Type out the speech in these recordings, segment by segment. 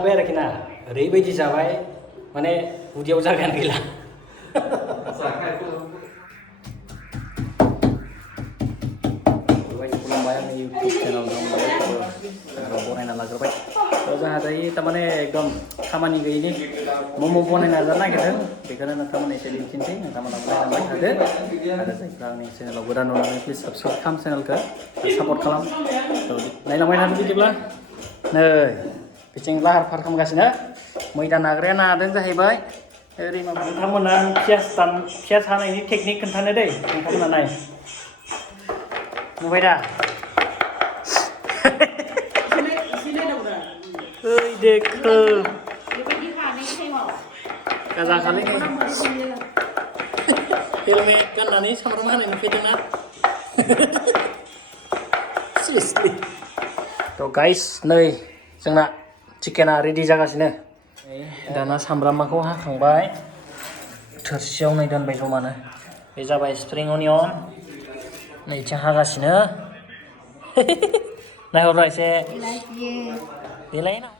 जाबाय आरोखि ना ओरैबायदि जाबाय माने उदैयाव जागायानो गैला खुलुमबाय आंनि इउटुब चेनेल दं बनायना लाग्रोबाय जोंहा दायो थारमाने एकदम खामानि गैयिनि मम' बनायना जानो नागिरदों बेखौनो नोंथांमोन एसे दिन्थिनोसै नोंथांमोना नायलांबाय थादो आरो जायफ्रा आंनि चेनेलाव गोदान नुनानै प्लिज साबस्क्राइब खालाम चेनेलखौ सापर्ट खालाम नायलांबाय थादो बिदिब्ला नै बिथिं लाहार फाहार खालामगासिनो मैदा नाग्राया नादों जाहैबाय ओरै माबा नोंथांमोना पियास हानायनि टेकनिक खोन्थानो दै नोंथांमोना नाय नुबाय दा ओइ देखो गाजाखालै हेलमेट गाननानै सामब्राम हानाय नुफैदोंना थ' गाइस नै जोंना चिकेना रेडि जागासिनो दाना सामब्रामाखौ हाखांबाय थोरसियाव नै दोनबाय जमानो बे जाबाय स्प्रिं अनियन नैथिं हागासिनो नायहरब्रा एसे देलायना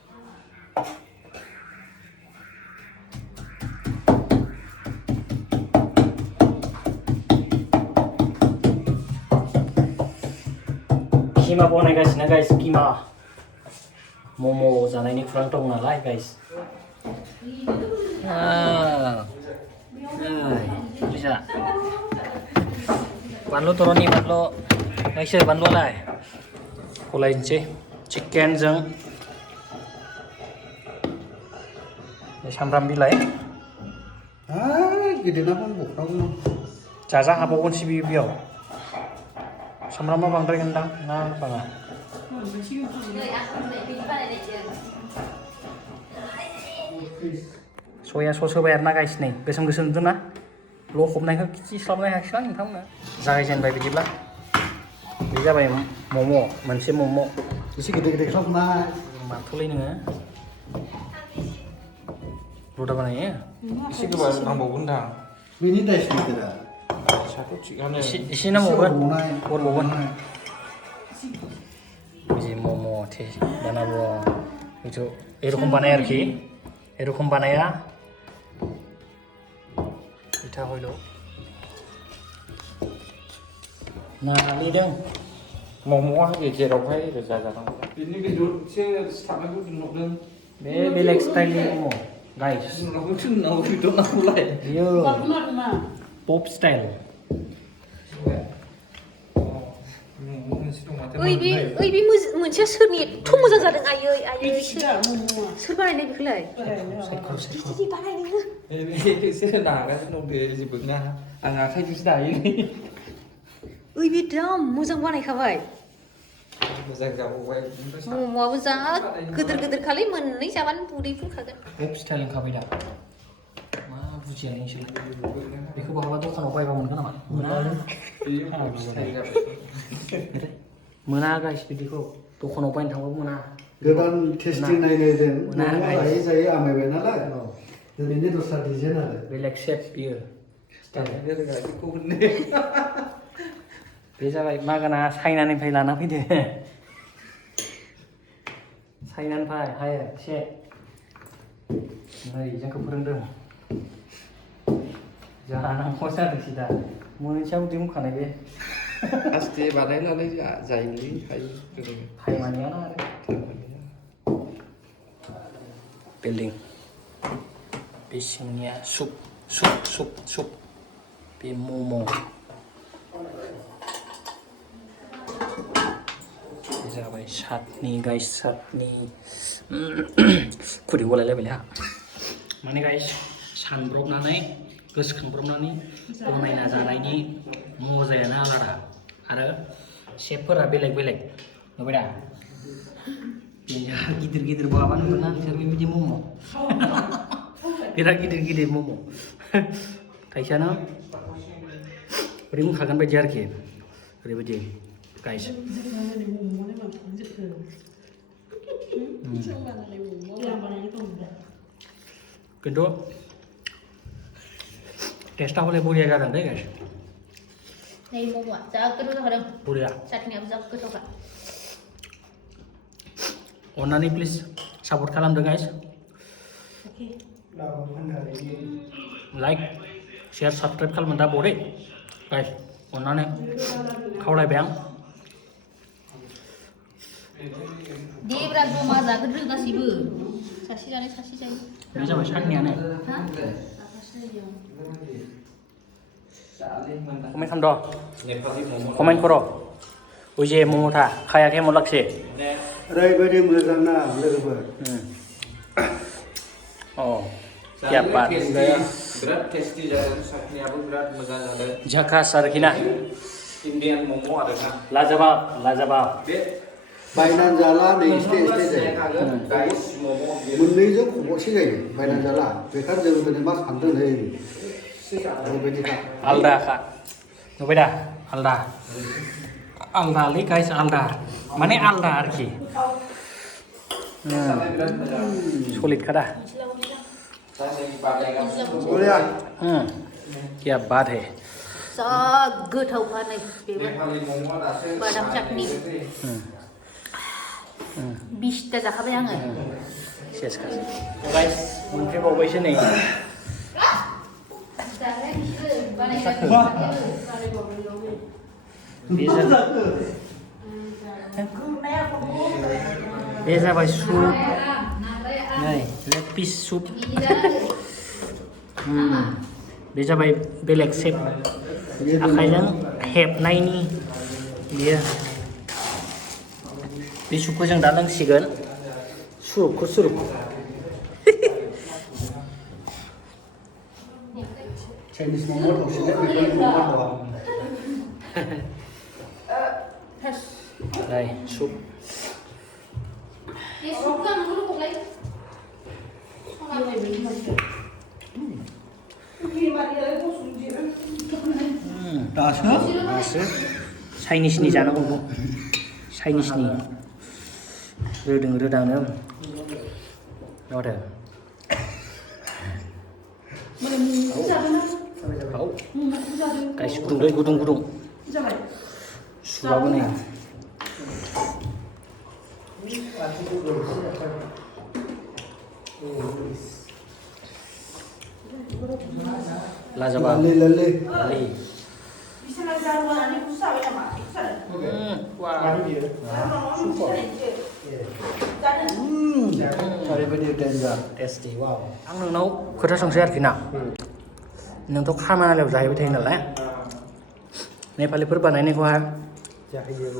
किमा बनायगासिनो गाइस किमा मम' जानायनि खुरां दं नालाय गाइस बुरजा बानलु थर'नि बानलु नायसो बानलुआलाय गलायनोसै चिकेनजों सामब्राम बिलाइ जाजा हाबावगोनसो बेयाव सामब्रामा बांद्रायगोनदां ना बाङा सया सस होबाय आरोना गाइस नै गोसोम गोसोम नुदों ना लखबनायखौ खिथिस्लाबनो हायाखैलां नोंथांमोना जागायजेनबाय बिदिब्ला बे जाबाय मम' मोनसे मम' एसे गिदिर गिदिर खालामनाय माथ'लै नोङो लदा बानायो एसे गोबां नांबावगोन दां बेनि दाइस गिदिरा एसे नांबावगोन हरबावगोन बिदि मम' बानाबो itu एरखम बानाया आरोखि एरखम बानाया इथा हयल' नालिदों मम'आ गेजेरावहाय रोजा जानांगौ बिनि बेदर एसे सिथाबनायखौ नुदों बे बेलेग स्टाइलनि मम' गाइस जोंनाव बेदर नांगौलाय बियो पप स्टाइल ओइ बे मोनसेया सोरनि एथ' मोजां जादों आयै सोर बानायनाय बेखौलाय बिदि बानायनो एसे नागासिनो दं जेबो ना आं आखाइजोंसो दायो ओइ बे दाम मोजां बानायखाबाय मोजां जाबावबाय मम'आबो जा गिदिर गिदिर खालै मोननै जाबानो उदै बुंखागोन पप स्टाइल ओंखारबाय दा मा बुजिया नोंसोर बेखौ बहाबा दखानाव बायबा मोनगोन नामा मोना गाइस बिदिखौ दखानाव बायनो थांबाबो मोना गोदान टेस्टिं नायनायजों जायै जायै आमायबाय नालाय बेनि दस्रा डिजाइन आरो बेलेग शेप बियो बे जाबाय मागाना चाइनानिफ्राय लाना फैदो चाइनानिफ्राय हाय एसे नै जोंखौ फोरोंदों जानांगौ जादोंसै दा मोनसेयाव उदै बुंखानाय बे आस्थे बानायनानै जायोलै टाइमानियाना आरो बिल्डिं बे सिंनिया सुप बे मम' जाबाय सातनि गाइस सातनि खुदै गलायलायबायलै हा माने गाइस सानब्रबनानै गोसोखांब्रबनानै बनायना जानायनि मजायानो आलादा आरो शेफफोरा बेलेग बेलेग नुबाय दा गिदिर गिदिर बहाबा नुदोंना नोंसोर बेबायदि मम' बिराद गिदिर गिदिर मम' थाइसेयानो ओरै बुंखागोन बायदि आरोखि ओरैबायदि गाइस खिन्थु टेस्टआ हले बरिया जादों दे गाइस नै मम'आ जा गोथाव जाखादों बरिया चाटनियाबो जा गोथावखा अन्नानै प्लिज सापर्ट खालामदो गाइस लाइक शेयार साबसक्राइब खालामनो दा बरे गाइस अननानै खावलायबाय आं दे ब्रा जमा जागोन जों गासिबो सासे जानाय सासे जायो बे जाबाय साननियानो कमेन्ट खालामद कमेन्ट कर उजे ममथा खायाखै मलाक्से ओरैबायदि मोजां ना लोगोफोर अ क्या बात बिराद टेस्टि जादों साखिनायाबो बिराद मोजां जादों झाकास आरोखि ना इन्डियान मम' आरोना लाजाबाब लाजाबाब बे बायनानै जाला नै एसे जायो गाइस मम' मोननैजों खब'से जायो बायनानै जाला बेखायनो जों दिनै मा सानदों नै ओरैबायदिखा आलदाखा नुबाय दा आलदा आलदालै गाइस आलदा माने आलदा आरोखि सलिडखा दा बरिया क्या बात है जा गोथावखा नै बेबो बादाम चाटनि 20ता जाखाबाय आङो सेस गाइस मोनफैबावबायसो नै बे जाबाय सुप नै लेग पिस सुप बे जाबाय बेलेग सेप आखाइजों हेबनायनि बियो बे सुपखौ जों दा लोंसिगोन सुरुपखौ सुरुप चाइनिस मम' दंसैलाय बेखायनो मम' दं नै सुप दासो चाइनिसनि जानांगौ चाइनिसनि रोदों रोदानो माथो औ गाइस गुदुं गुदुं गुदुं सुबाबो नै लाजाबा लाले ओरैबायदि डेन्जार टेस्टि वाव आं नोंनाव खोथा सोंसै आरोखि ना नोंथ' खामानियाव जाहैबाय थायो नालाय नेपालिफोर बानायनायखौहाय जाहैयो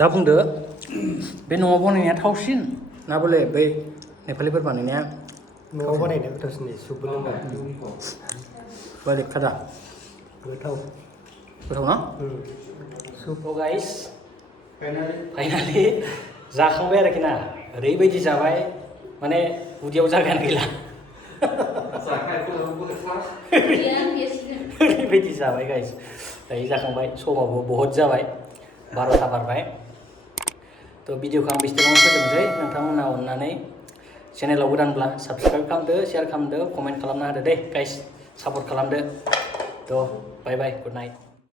दा बुंदो बे न'आव बनायनाया थावसिन ना बले बै नेपालिफोर बानायनाया न'आव बानायनाय गोथावसिन सुपबो लोंबा बेलेग खादा गोथाव गोथाव ना सुप गाइस फाइनालि जाखांबाय आरोखि ना ओरैबायदि जाबाय माने उदैयाव जागायानो गैला ओरैबायदि जाबाय गाइस दायो जाखांबाय समाबो बहुद जाबाय 12ता बारबाय थ' भिडिअखौ आं बेसेबां फोजोबनोसै नोंथांमोना अननानै चेनेलाव गोदानब्ला साबस्क्राइब खालामदो शेयार खालामदो कमेन्ट खालामना होदो दे गाइस सापर्ट खालामदो थ' बाय बाय गुड नाइट